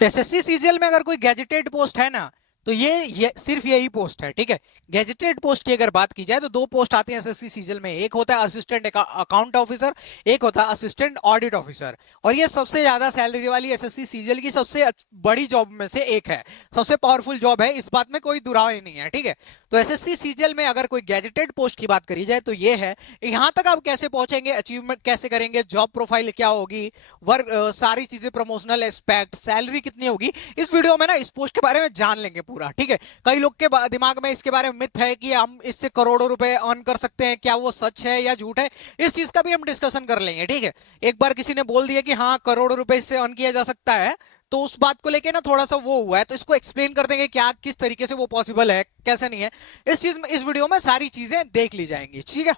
तो SSC CGL में अगर कोई गैजेटेड पोस्ट है ना, तो ये सिर्फ यही पोस्ट है, ठीक है। गैजेटेड पोस्ट की अगर बात की जाए तो दो पोस्ट आती है एसएससी सीजीएल में, एक होता है असिस्टेंट अकाउंट ऑफिसर, एक होता है असिस्टेंट ऑडिट ऑफिसर। और ये सबसे ज्यादा सैलरी वाली एसएससी सीजीएल की सबसे बड़ी जॉब में से एक है, सबसे पावरफुल जॉब है, इस बात में कोई दुराव ही नहीं है, ठीक है। तो एसएससी सीजीएल में अगर कोई गैजेटेड पोस्ट की बात करी जाए तो ये है। यहां तक आप कैसे पहुंचेंगे, अचीवमेंट कैसे करेंगे, जॉब प्रोफाइल क्या होगी, वर्क सारी चीजें, प्रमोशनल एस्पेक्ट, सैलरी कितनी होगी, इस वीडियो में ना इस पोस्ट के बारे में जान लेंगे पूरा, ठीक है। कई लोग के दिमाग में इसके बारे में मिथ है कि हम इससे करोड़ों रुपए अर्न कर सकते हैं, क्या वो सच है या झूठ है, इस चीज का भी हम डिस्कशन कर लेंगे, ठीक है। एक बार किसी ने बोल दिया कि हाँ करोड़ों रुपए इससे अर्न किया जा सकता है, तो उस बात को लेके ना थोड़ा सा वो हुआ है, तो इसको एक्सप्लेन कर देंगे क्या किस तरीके से वो पॉसिबल है, कैसे नहीं है। इस चीज में, इस वीडियो में सारी चीजें देख ली जाएंगी, ठीक है।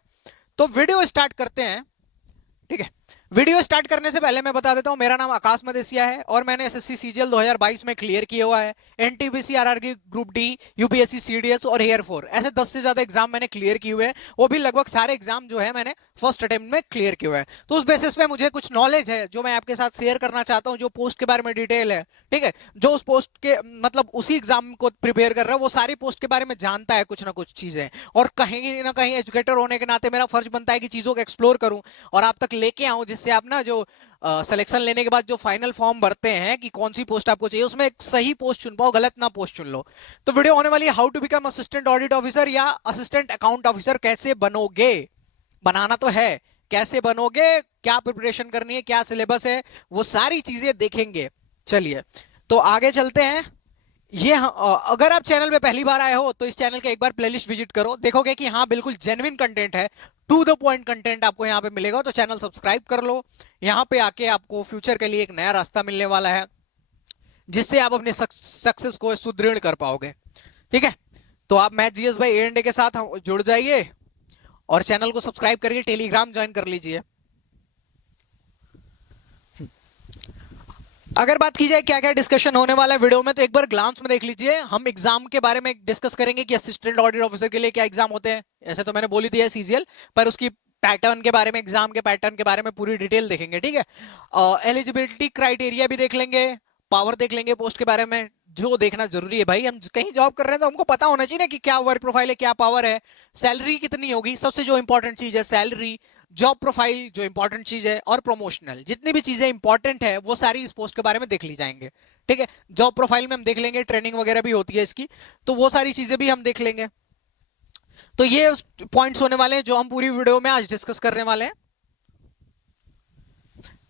तो वीडियो स्टार्ट करते हैं, ठीक है। वीडियो स्टार्ट करने से पहले मैं बता देता हूं, मेरा नाम आकाश मदेसिया है और मैंने एसएससी सीजीएल 2022 में क्लियर किया हुआ है। NTPC RRB group D, UPSC CDS और हेयर 4 ऐसे 10 से ज्यादा एग्जाम मैंने क्लियर किए हुए हैं, वो भी लगभग सारे एग्जाम जो है मैंने फर्स्ट अटेम्प्ट में क्लियर किए हुए हैं। तो उस बेसिस पे मुझे कुछ नॉलेज है जो मैं आपके साथ शेयर करना चाहता हूं, जो पोस्ट के बारे में डिटेल है, ठीक है। जो उस पोस्ट के मतलब उसी एग्जाम को प्रिपेयर कर रहा है वो सारी पोस्ट के बारे में जानता है कुछ ना कुछ चीजें, और कहीं ना कहीं एजुकेटर होने के नाते मेरा फर्ज बनता है कि चीजों को एक्सप्लोर करूं और आप तक लेके आऊं, जिससे आप ना जो सिलेक्शन लेने के बाद जो फाइनल फॉर्म भरते हैं कि कौन सी पोस्ट आपको चाहिए, उसमें एक सही पोस्ट चुन पाओ, गलत ना पोस्ट चुन लो। तो वीडियो होने वाली है how to become assistant audit officer या असिस्टेंट अकाउंट ऑफिसर, कैसे बनोगे, बनाना तो है, कैसे बनोगे, क्या प्रिपरेशन करनी है, क्या सिलेबस है, वो सारी चीजें देखेंगे। चलिए तो आगे चलते हैं। अगर आप चैनल पे पहली बार आए हो तो इस चैनल का एक बार प्लेलिस्ट विजिट करो, देखोगे कि हाँ बिल्कुल जेन्युइन कंटेंट है, टू द पॉइंट कंटेंट आपको यहाँ पे मिलेगा। तो चैनल सब्सक्राइब कर लो, यहाँ पे आके आपको फ्यूचर के लिए एक नया रास्ता मिलने वाला है, जिससे आप अपने सक्सेस को सुदृढ़ कर पाओगे, ठीक है। तो आप मैथ जीएस बाय ए के साथ जुड़ जाइए और चैनल को सब्सक्राइब करके टेलीग्राम ज्वाइन कर लीजिए। अगर बात की जाए क्या क्या डिस्कशन होने वाला है वीडियो में, तो एक बार ग्लांस में देख लीजिए। हम एग्जाम के बारे में डिस्कस करेंगे कि असिस्टेंट ऑडिट ऑफिसर के लिए क्या एग्जाम होते हैं, ऐसे तो मैंने बोल ही दिया है सीजीएल, पर उसकी पैटर्न के बारे में, एग्जाम के पैटर्न के बारे में पूरी डिटेल देखेंगे, ठीक है। एलिजिबिलिटी क्राइटेरिया भी देख लेंगे, पावर देख लेंगे पोस्ट के बारे में, जो देखना जरूरी है भाई, हम कहीं जॉब कर रहे हैं तो हमको पता होना चाहिए ना कि क्या वर्क प्रोफाइल है, क्या पावर है, सैलरी कितनी होगी, सबसे जो इंपॉर्टेंट चीज है सैलरी, जॉब प्रोफाइल जो इंपॉर्टेंट चीज है, और प्रमोशनल, जितनी भी चीजें इंपॉर्टेंट है वो सारी इस पोस्ट के बारे में देख ली जाएंगे, ठीक है। जॉब प्रोफाइल में हम देख लेंगे, ट्रेनिंग वगैरह भी होती है इसकी, तो वो सारी चीजें भी हम देख लेंगे। तो ये पॉइंट्स होने वाले हैं जो हम पूरी वीडियो में आज डिस्कस करने वाले हैं।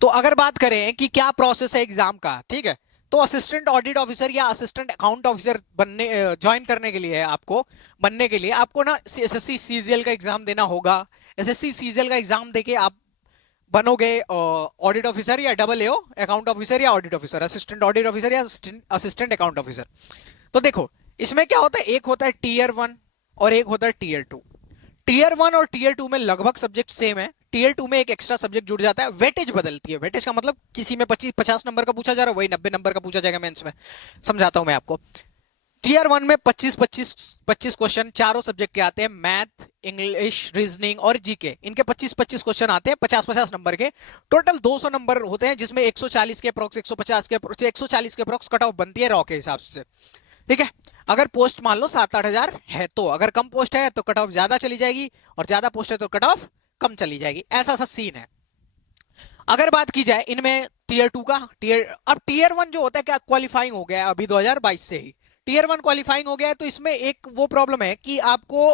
तो अगर बात करें कि क्या प्रोसेस है एग्जाम का, ठीक है, तो असिस्टेंट ऑडिट ऑफिसर या असिस्टेंट अकाउंट ऑफिसर बनने, ज्वाइन करने के लिए आपको, बनने के लिए आपको ना एसएससी सीजीएल का एग्जाम देना होगा। एसएससी सीजीएल का एग्जाम देके आप बनोगे ऑडिट ऑफिसर या डबल एओ अकाउंट ऑफिसर या audit officer, assistant audit officer या असिस्टेंट अकाउंट ऑफिसर। तो देखो इसमें क्या होता है, एक होता है टीयर 1 और एक होता है टीयर 2। टीयर 1 और टीयर 2 में लगभग सब्जेक्ट सेम है, टीयर 2 में एक एक्स्ट्रा सब्जेक्ट जुड़ जाता है, वेटेज बदलती है। वेटेज का मतलब किसी में 50 नंबर का पूछा जा रहा है, वही 90 नंबर का पूछा जाएगा मेंस में। समझाता हूं मैं आपको। टीयर 1 में 25 क्वेश्चन चारों सब्जेक्ट के आते हैं, मैथ, इंग्लिश, रीजनिंग और जीके, इनके 25 क्वेश्चन आते हैं 50 नंबर के। टोटल 200 नंबर होते हैं, जिसमें 140 के अप्रोक्स, 140 के अप्रोक्स कट ऑफ बनती है रॉ के हिसाब से, ठीक है। अगर पोस्ट मान लो 7-8 हजार है, तो अगर कम पोस्ट है तो कट ऑफ ज्यादा चली जाएगी, और ज्यादा पोस्ट है तो कट ऑफ कम चली जाएगी, ऐसा सा सीन है। अगर बात की जाए इनमें टीयर 2 का, अब टीयर 1 जो होता है क्या क्वालिफाइंग हो गया है अभी 2022 से ही, टीयर 1 क्वालिफाइंग हो गया है, तो इसमें एक वो प्रॉब्लम है कि आपको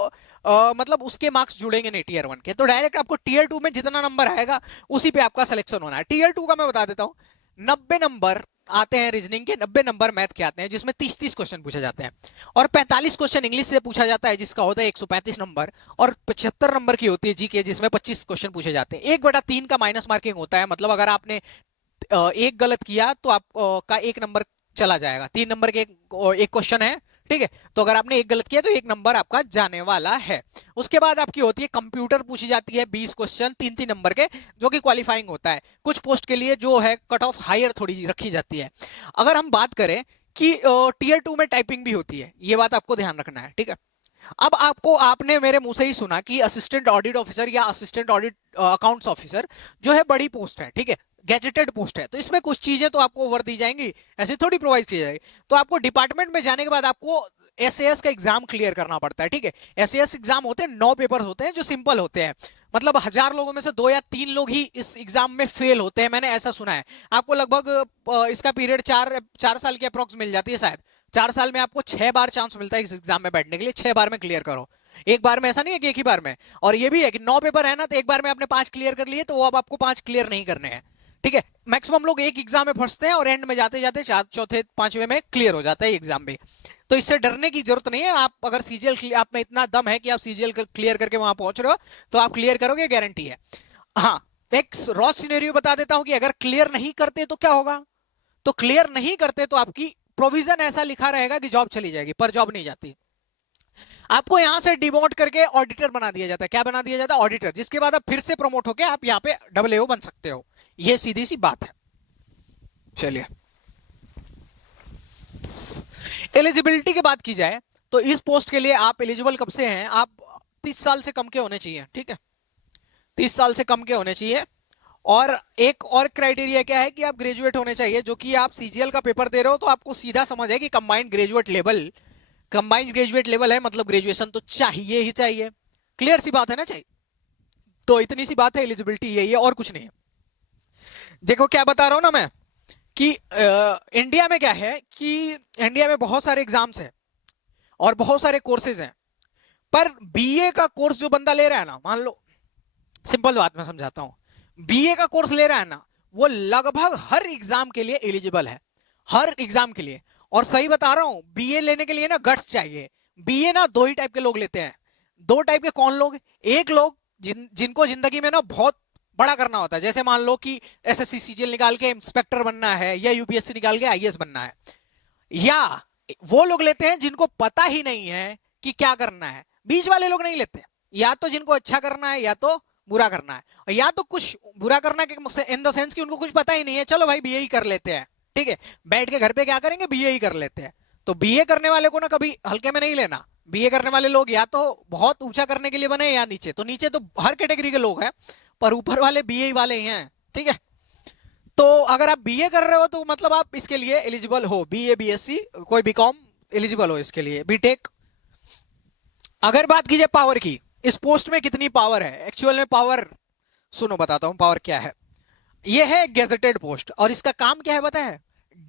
मतलब उसके मार्क्स जुड़ेंगे नहीं टीयर 1 के, तो डायरेक्ट आपको टीयर 2 में जितना नंबर आएगा उसी पे आपका सिलेक्शन होना है। टीयर 2 का मैं बता देता हूं, 90 नंबर आते हैं रीजनिंग के, 90 नंबर मैथ के आते हैं, जिसमें 30-30 क्वेश्चन पूछे जाते हैं, और 45 क्वेश्चन इंग्लिश से पूछा जाता है, जिसका होता है 135 नंबर, और 75 नंबर की होती है जीके, जिसमें 25 क्वेश्चन पूछे जाते हैं। 1/3 का माइनस मार्किंग होता है, मतलब अगर आपने एक गलत किया तो आपका एक नंबर चला जाएगा। 3 नंबर के एक क्वेश्चन है, ठीक है, तो अगर आपने एक गलत किया तो एक नंबर आपका जाने वाला है। उसके बाद आपकी होती है कंप्यूटर, पूछी जाती है 20 क्वेश्चन 3-3 नंबर के, जो कि क्वालिफाइंग होता है। कुछ पोस्ट के लिए जो है कट ऑफ हायर थोड़ी रखी जाती है। अगर हम बात करें कि टीयर 2 में टाइपिंग भी होती है, ये बात आपको ध्यान रखना है, ठीक है। अब आपने मेरे मुंह से ही सुना कि असिस्टेंट ऑडिट ऑफिसर या असिस्टेंट ऑडिट अकाउंट्स ऑफिसर जो है बड़ी पोस्ट है, ठीक है, गैजेटेड पोस्ट है, तो इसमें कुछ चीजें तो आपको ओवर दी जाएंगी, ऐसे थोड़ी प्रोवाइड की जाएगी। तो आपको डिपार्टमेंट में जाने के बाद आपको एसएएस का एग्जाम क्लियर करना पड़ता है, ठीक है। एसएएस एग्जाम होते हैं, 9 पेपर होते हैं जो सिंपल होते हैं, मतलब 1000 लोगों में से 2 या 3 लोग ही इस एग्जाम में फेल होते हैं, मैंने ऐसा सुना है। आपको लगभग इसका पीरियड 4 साल की अप्रोक्स मिल जाती है शायद। 4 साल में आपको 6 बार चांस मिलता है इस एग्जाम में बैठने के लिए, 6 बार में क्लियर करो। एक बार में ऐसा नहीं है कि एक ही बार में। और ये भी है कि 9 पेपर है ना, तो एक बार में आपने 5 क्लियर कर लिए, तो वो अब आपको 5 क्लियर नहीं करने हैं, ठीक है। मैक्सिमम लोग एक एग्जाम में फंसते हैं और एंड में जाते जाते चौथे 5वें में क्लियर हो जाता है एग्जाम भी। तो इससे डरने की जरूरत नहीं है। आप अगर सीजीएल, आप में इतना दम है कि आप सीजीएल क्लियर करके वहां पहुंच रहे हो, तो आप क्लियर करोगे, गारंटी है। हाँ, एक रॉ सिनेरियो बता देता हूं कि अगर क्लियर नहीं करते तो क्या होगा। तो क्लियर नहीं करते तो आपकी प्रोविजन ऐसा लिखा रहेगा कि जॉब चली जाएगी, पर जॉब नहीं जाती। आपको यहां से डिमोट करके ऑडिटर बना दिया जाता है। क्या बना दिया जाता है? ऑडिटर, जिसके बाद आप फिर से प्रमोट होकर आप यहाँ पे AA बन सकते हो। ये सीधी सी बात है। चलिए, एलिजिबिलिटी की बात की जाए तो इस पोस्ट के लिए आप एलिजिबल कब से हैं? आप 30 साल से कम के होने चाहिए, ठीक है, 30 साल से कम के होने चाहिए। और एक और क्राइटेरिया क्या है कि आप ग्रेजुएट होने चाहिए, जो कि आप सीजीएल का पेपर दे रहे हो तो आपको सीधा समझ है कि कंबाइंड ग्रेजुएट लेवल है, मतलब ग्रेजुएशन तो चाहिए ही चाहिए। क्लियर सी बात है ना? चाहिए। तो इतनी सी बात है, एलिजिबिलिटी यही है और कुछ नहीं है। देखो क्या बता रहा हूं ना मैं कि इंडिया में क्या है कि इंडिया में बहुत सारे एग्जाम्स हैं और बहुत सारे कोर्सेज हैं, पर बीए का कोर्स जो बंदा ले रहा है ना, मान लो सिंपल बात मैं समझाता हूं, बीए का कोर्स ले रहा है ना, वो लगभग हर एग्जाम के लिए एलिजिबल है, हर एग्जाम के लिए। और सही बता रहा हूं, बीए लेने के लिए ना गट्स चाहिए। बीए ना 2 ही टाइप के लोग लेते हैं। 2 टाइप के कौन लोग? एक लोग जिनको जिंदगी में ना बहुत बड़ा करना होता है, जैसे मान लो कि एसएससी सीजीएल निकाल के इंस्पेक्टर बनना है या यूपीएससी निकाल के आईएएस बनना है। या वो लोग लेते हैं जिनको पता ही नहीं है कि क्या करना है। बीच वाले लोग नहीं लेते। या तो जिनको अच्छा करना है या तो बुरा करना है, या तो कुछ बुरा करना के इन द सेंस कि उनको कुछ पता ही नहीं है, चलो भाई बीए ही कर लेते हैं, ठीक है, बैठ के घर पे क्या करेंगे, बीए ही कर लेते हैं। तो बीए करने वाले को ना कभी हल्के में नहीं लेना। बीए करने वाले लोग या तो बहुत ऊंचा करने के लिए बने या नीचे। तो नीचे तो हर कैटेगरी के लोग हैं, पर ऊपर वाले बीए वाले ही हैं, ठीक है। तो अगर आप बीए कर रहे हो तो मतलब आप इसके लिए एलिजिबल हो, बीए बीएससी कोई बीकॉम एलिजिबल हो इसके लिए, बीटेक। अगर बात कीजिए पावर की, इस पोस्ट में कितनी पावर है एक्चुअल में? पावर सुनो बताता हूं पावर क्या है। यह है गैजेटेड पोस्ट और इसका काम क्या है पता है?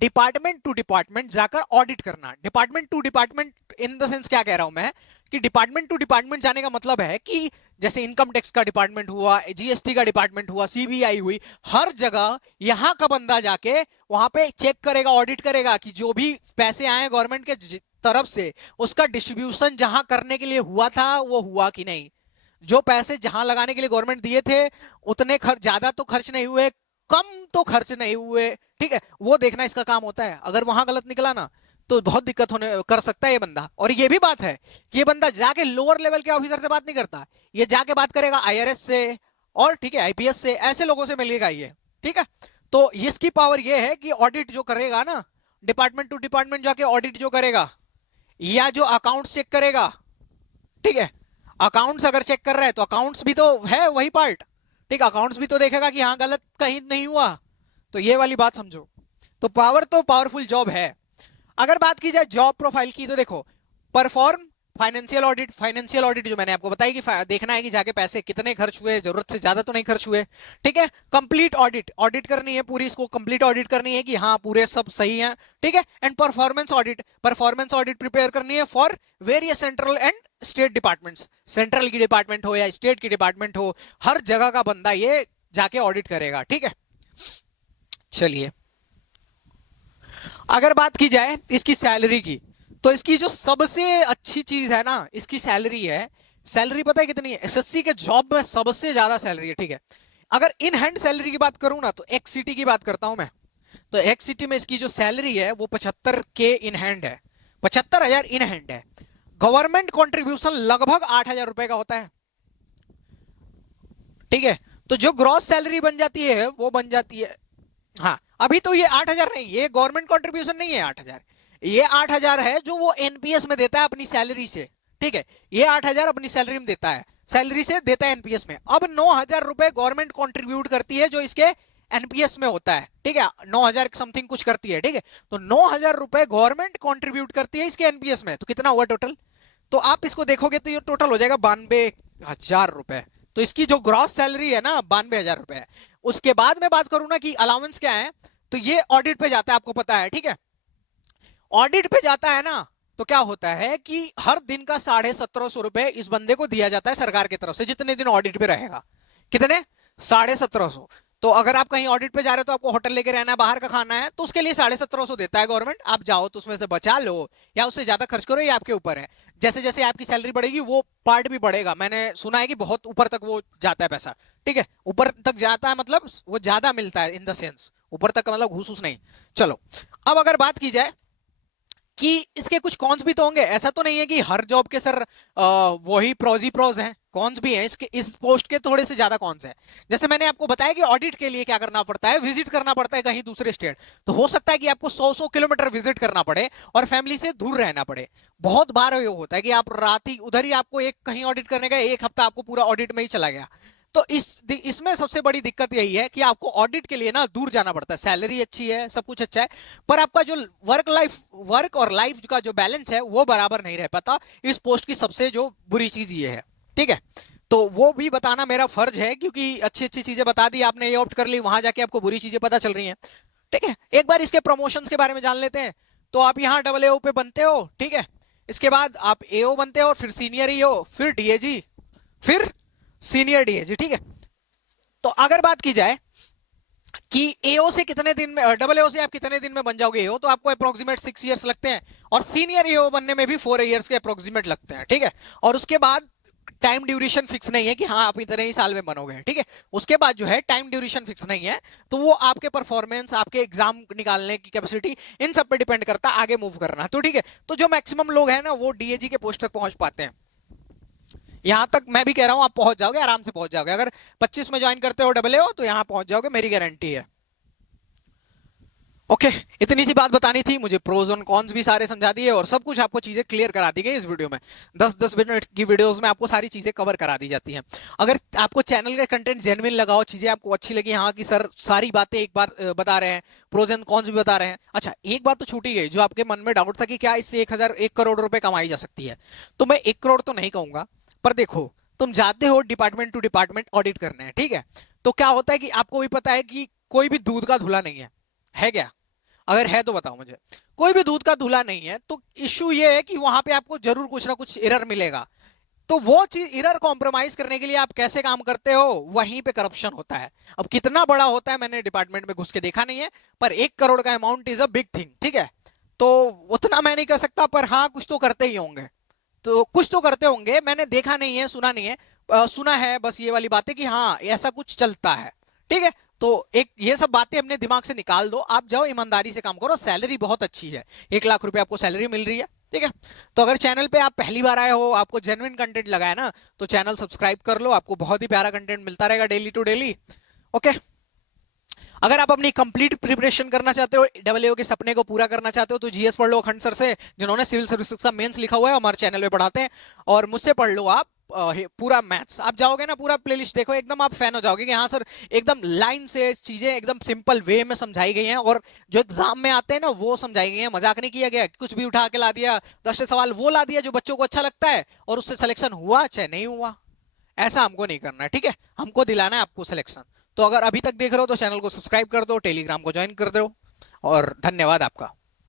डिपार्टमेंट टू डिपार्टमेंट जाकर ऑडिट करना। Department to department in the sense क्या कह रहा हूं मैं कि डिपार्टमेंट टू डिपार्टमेंट जाने का मतलब है कि जैसे इनकम टैक्स का डिपार्टमेंट हुआ, जीएसटी का डिपार्टमेंट हुआ, सीबीआई हुई, हर जगह यहां का बंदा जाके वहां पे चेक करेगा, ऑडिट करेगा कि जो भी पैसे आए गवर्नमेंट के तरफ से उसका डिस्ट्रीब्यूशन जहां करने के लिए हुआ था वो हुआ कि नहीं। जो पैसे जहां लगाने के लिए गवर्नमेंट दिए थे उतने ज्यादा तो खर्च नहीं हुए, कम तो खर्च नहीं हुए, ठीक है, वो देखना इसका काम होता है। अगर वहां गलत निकला ना तो बहुत दिक्कत होने कर सकता है ये बंदा। और ये भी बात है कि ये बंदा जाके लोअर लेवल के ऑफिसर से बात नहीं करता, ये जाके बात करेगा आईआरएस से और ठीक है आईपीएस से, ऐसे लोगों से मिलेगा ये, ठीक है। तो इसकी पावर ये है कि ऑडिट जो करेगा ना, डिपार्टमेंट टू डिपार्टमेंट जाके ऑडिट जो करेगा या जो अकाउंट चेक करेगा, ठीक है, अकाउंट्स अगर चेक कर रहा है तो अकाउंट्स भी तो है वही पार्ट, ठीक, अकाउंट्स भी तो देखेगा कि हाँ गलत कहीं नहीं हुआ। तो ये वाली बात समझो। तो पावर तो पावरफुल जॉब है। अगर बात की जाए जॉब प्रोफाइल की तो देखो, परफॉर्म फाइनेंशियल ऑडिट जो मैंने आपको बताई कि देखना है कि जाके पैसे कितने खर्च हुए, जरूरत से ज्यादा तो नहीं खर्च हुए, ठीक है। कंप्लीट ऑडिट करनी है पूरी, इसको कंप्लीट ऑडिट करनी है कि हाँ पूरे सब सही है, ठीक है। एंड परफॉर्मेंस ऑडिट प्रिपेयर करनी है for various central and state departments. Central की डिपार्टमेंट हो या स्टेट की डिपार्टमेंट हो, हर जगह का बंदा ये जाके ऑडिट करेगा, ठीक है। चलिए, अगर बात की जाए इसकी सैलरी की, तो इसकी जो सबसे अच्छी चीज है ना, इसकी सैलरी है। सैलरी पता है कितनी है? एसएससी के जॉब में सबसे ज्यादा सैलरी है, ठीक है। अगर इन हैंड सैलरी की बात करूं ना तो एक्ससिटी की बात करता हूं मैं, तो एक्ससिटी में इसकी जो सैलरी है वो 75K इन हैंड है, 75,000 इन हैंड है। गवर्नमेंट कंट्रीब्यूशन लगभग 8,000 रुपए का होता है, ठीक है। तो जो ग्रॉस सैलरी बन जाती है वो बन जाती है, हाँ अभी तो ये 8,000 नहीं, ये गवर्नमेंट कंट्रीब्यूशन नहीं है 8,000, ये 8,000 है जो वो एनपीएस में देता है अपनी सैलरी से, ठीक है। ये 8,000 अपनी सैलरी में देता है, सैलरी से देता है एनपीएस में। अब 9,000 रुपए गवर्नमेंट कंट्रीब्यूट करती है जो इसके एनपीएस में होता है, ठीक है, 9,000 समथिंग कुछ करती है, ठीक है। तो 9,000 रुपए गवर्नमेंट कंट्रीब्यूट करती है इसके एनपीएस में, तो कितना हुआ टोटल? तो आप इसको देखोगे तो ये टोटल हो जाएगा 92,000 रुपए। तो इसकी जो ग्रॉस सैलरी है ना 92,000 रुपए है। उसके बाद में बात करूं ना कि अलाउंस क्या है, तो ये ऑडिट पे जाता है, आपको पता है, ठीक है। ऑडिट पे जाता है ना, तो क्या होता है कि हर दिन का 1750 रुपए इस बंदे को दिया जाता है सरकार की तरफ से, जितने दिन ऑडिट पे रहेगा। कितने? 1750। तो अगर आप कहीं ऑडिट पे जा रहे हो तो आपको होटल लेके रहना है, बाहर का खाना है, तो उसके लिए 1750 देता है गवर्नमेंट। आप जाओ तो उसमें से बचा लो या उससे ज्यादा खर्च करो, ये आपके ऊपर है। जैसे जैसे आपकी सैलरी बढ़ेगी वो पार्ट भी बढ़ेगा। मैंने सुना है कि बहुत ऊपर तक वो जाता है पैसा, ठीक है, ऊपर तक जाता है, मतलब वो ज्यादा मिलता है इन द सेंस, ऊपर तक मतलब घूस घूस नहीं। चलो, अब अगर बात की जाए कि इसके कुछ कॉन्स भी तो होंगे, ऐसा तो नहीं है कि हर जॉब के सर वही प्रोज ही प्रोज हैं, कॉन्स भी हैं इसके, इस पोस्ट के थोड़े से ज्यादा कॉन्स हैं। जैसे मैंने आपको बताया कि ऑडिट के लिए क्या करना पड़ता है, विजिट करना पड़ता है कहीं दूसरे स्टेट। तो हो सकता है कि आपको 100 किलोमीटर विजिट करना पड़े और फैमिली से दूर रहना पड़े। बहुत बार ये होता है कि आप रात ही उधर ही आपको एक कहीं ऑडिट करने का, एक हफ्ता आपको पूरा ऑडिट में ही चला गया। तो इसमें सबसे बड़ी दिक्कत यही है कि आपको ऑडिट के लिए ना दूर जाना पड़ता है। सैलरी अच्छी है, सब कुछ अच्छा है, पर आपका जो वर्क और लाइफ का जो बैलेंस है वो बराबर नहीं रह पाता। इस पोस्ट की सबसे जो बुरी चीज ये है, ठीक है। तो वो भी बताना मेरा फर्ज है, क्योंकि अच्छी अच्छी चीजें बता दी आपने, ये ऑप्ट कर ली, वहां जाके आपको बुरी चीजें पता चल रही हैं, ठीक है। एक बार इसके प्रमोशंस के बारे में जान लेते हैं। तो आप यहाँ डबल एओ पे बनते हो, ठीक है। इसके बाद आप एओ बनते हो, फिर सीनियर ईओ, फिर डीएजी, फिर सीनियर डीएजी, ठीक है। तो अगर बात की जाए कि एओ से कितने दिन में, डबल एओ से आप कितने दिन में बन जाओगे एओ, तो आपको अप्रोक्सीमेट 6 इयर्स लगते हैं, और सीनियर एओ बनने में भी 4 इयर्स के अप्रोक्सीमेट लगते हैं, ठीक है। और उसके बाद टाइम ड्यूरेशन फिक्स नहीं है कि हाँ आप इतने ही साल में बनोगे, ठीक है। उसके बाद जो है टाइम ड्यूरेशन फिक्स नहीं है, तो वो आपके परफॉर्मेंस, आपके एग्जाम निकालने की कैपेसिटी, इन सब पे डिपेंड करता है आगे मूव करना, तो ठीक है। तो जो मैक्सिमम लोग हैं ना वो डीएजी के पोस्ट तक पहुंच पाते हैं। यहां तक मैं भी कह रहा हूं आप पहुंच जाओगे, आराम से पहुंच जाओगे। अगर 25 में ज्वाइन करते हो डबल एओ तो यहां पहुंच जाओगे, मेरी गारंटी है। ओके, इतनी सी बात बतानी थी, मुझे प्रोज और कॉन्स भी सारे समझा दिए और सब कुछ आपको चीजें क्लियर करा दी गई इस वीडियो में। 10-10 मिनट की वीडियोस में आपको सारी चीजें कवर करा दी जाती हैं। अगर आपको चैनल का कंटेंट जेन्युइन लगा हो, चीजें आपको अच्छी लगी, हाँ कि सर सारी बातें एक बार बता रहे हैं, प्रोज एंड कॉन्स भी बता रहे हैं। अच्छा, एक बात तो छूटी गई, जो आपके मन में डाउट था कि क्या इससे 1 करोड़ रुपए कमाई जा सकती है। तो मैं 1 करोड़ तो नहीं कहूंगा, पर देखो, तुम जाते हो डिपार्टमेंट टू डिपार्टमेंट ऑडिट करने हैं, ठीक है। तो क्या होता है कि आपको भी पता है कि कोई भी दूध का धुला नहीं है क्या? अगर है तो बताओ मुझे। कोई भी दूध का धुला नहीं है, तो इश्यू ये है कि वहां पे आपको जरूर कुछ ना कुछ एरर मिलेगा। तो वो चीज, एरर कॉम्प्रोमाइज करने के लिए आप कैसे काम करते हो, वहीं पे करप्शन होता है। अब कितना बड़ा होता है मैंने डिपार्टमेंट में घुस के देखा नहीं है, पर 1 करोड़ का amount is a big thing, ठीक है। तो उतना मैं नहीं कर सकता, पर हाँ कुछ तो करते ही होंगे, तो कुछ तो करते होंगे। मैंने देखा नहीं है, सुना नहीं है, सुना है बस ये वाली बातें कि हाँ ऐसा कुछ चलता है, ठीक है। तो एक ये सब बातें अपने दिमाग से निकाल दो, आप जाओ ईमानदारी से काम करो। सैलरी बहुत अच्छी है, 1 लाख रुपए आपको सैलरी मिल रही है, ठीक है। तो अगर चैनल पे आप पहली बार आए हो, आपको जेन्युइन कंटेंट लगा है ना, तो चैनल सब्सक्राइब कर लो, आपको बहुत ही प्यारा कंटेंट मिलता रहेगा डेली टू डेली। ओके, अगर आप अपनी कंप्लीट प्रिपरेशन करना चाहते हो, डबल के सपने को पूरा करना चाहते हो, तो जीएस पढ़ लो अखंड सर से, जिन्होंने सिविल सर्विसेज का मेंस लिखा हुआ है, हमारे चैनल पे पढ़ाते हैं। और मुझसे पढ़ लो आप पूरा मैथ्स। आप जाओगे ना, पूरा प्लेलिस्ट देखो, एकदम आप फैन हो जाओगे कि हाँ सर एकदम लाइन से चीजें एकदम सिंपल वे में समझाई गई हैं, और जो एग्जाम में आते हैं ना वो समझाई गई हैं। मजाक नहीं किया गया, कुछ भी उठा के ला दिया, 10 सवाल वो ला दिया जो बच्चों को अच्छा लगता है, और उससे सिलेक्शन हुआ चाहे नहीं हुआ। ऐसा हमको नहीं करना है, ठीक है। हमको दिलाना है आपको सिलेक्शन। तो अगर अभी तक देख रहे हो तो चैनल को सब्सक्राइब कर दो, टेलीग्राम को ज्वाइन कर दो, और धन्यवाद आपका।